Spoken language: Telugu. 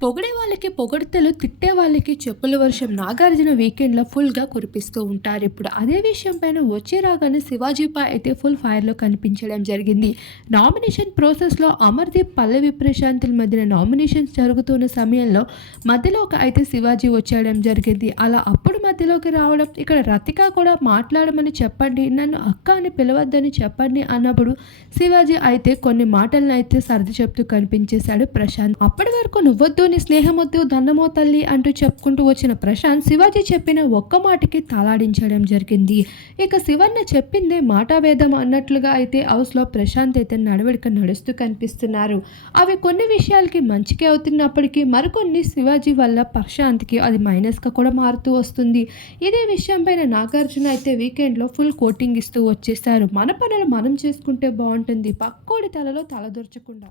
పొగిడే వాళ్ళకి పొగడతలు తిట్టే వాళ్ళకి చెప్పుల వర్షం నాగార్జున వీకెండ్లో ఫుల్గా కురిపిస్తూ ఉంటారు. ఇప్పుడు అదే విషయం పైన వచ్చే రాగానే శివాజీపై అయితే ఫుల్ ఫైర్లో కనిపించడం జరిగింది. నామినేషన్ ప్రాసెస్లో అమర్దీప్ పల్లవి ప్రశాంతుల మధ్యన నామినేషన్స్ జరుగుతున్న సమయంలో మధ్యలోకి అయితే శివాజీ వచ్చేయడం జరిగింది. అలా అప్పుడు మధ్యలోకి రావడం ఇక్కడ రతిక కూడా మాట్లాడమని చెప్పండి నన్ను అక్క అని పిలవద్దని చెప్పండి అన్నప్పుడు శివాజీ అయితే కొన్ని మాటలను అయితే సర్ది చెప్తూ కనిపించేశాడు ప్రశాంత్. అప్పటి వరకు నువ్వొద్దు నీ స్నేహమొద్దు దండమో తల్లి అంటూ చెప్పుకుంటూ వచ్చిన ప్రశాంత్ శివాజీ చెప్పిన ఒక్క మాటకి తలాడించడం జరిగింది. ఇక శివన్న చెప్పిందే మాటావేదం అన్నట్లుగా అయితే హౌస్లో ప్రశాంత్ అయితే నడవడిక నడుస్తూ కనిపిస్తున్నారు. అవి కొన్ని విషయాలకి మంచికే అవుతున్నప్పటికీ మరికొన్ని శివాజీ వల్ల ప్రశాంత్కి అది మైనస్గా కూడా మారుతూ వస్తుంది. ఇదే విషయం పైన నాగార్జున అయితే వీకెండ్లో ఫుల్ కోటింగ్ ఇస్తూ వచ్చేసారు. మన పనులు మనం చేసుకుంటే బాగుంటుంది. పక్కోడి తలలో తలదొరచకుండా